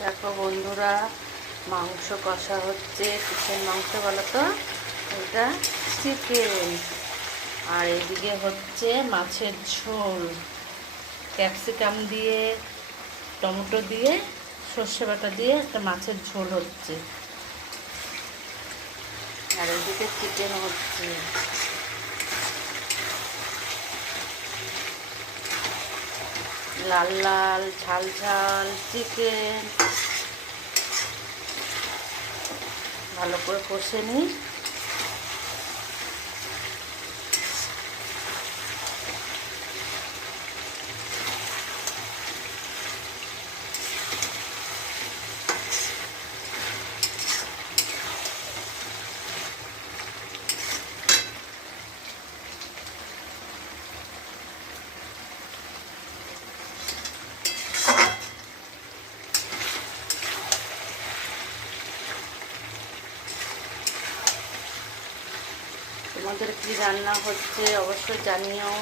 দেখো বন্ধুরা, মাংস কষা হচ্ছে। কিসের মাংস বলো তো? এটা চিকেন। আর এদিকে হচ্ছে মাছের ঝোল, ক্যাপসিকাম দিয়ে, টমেটো দিয়ে, সর্ষে বাটা দিয়ে একটা মাছের ঝোল হচ্ছে। আর এদিকে চিকেন হচ্ছে। লাল লাল ঝাল ঝাল চিকেন। ভালো করে কষে নিই। তোমাদের কি রান্না হচ্ছে অবশ্যই জানিও।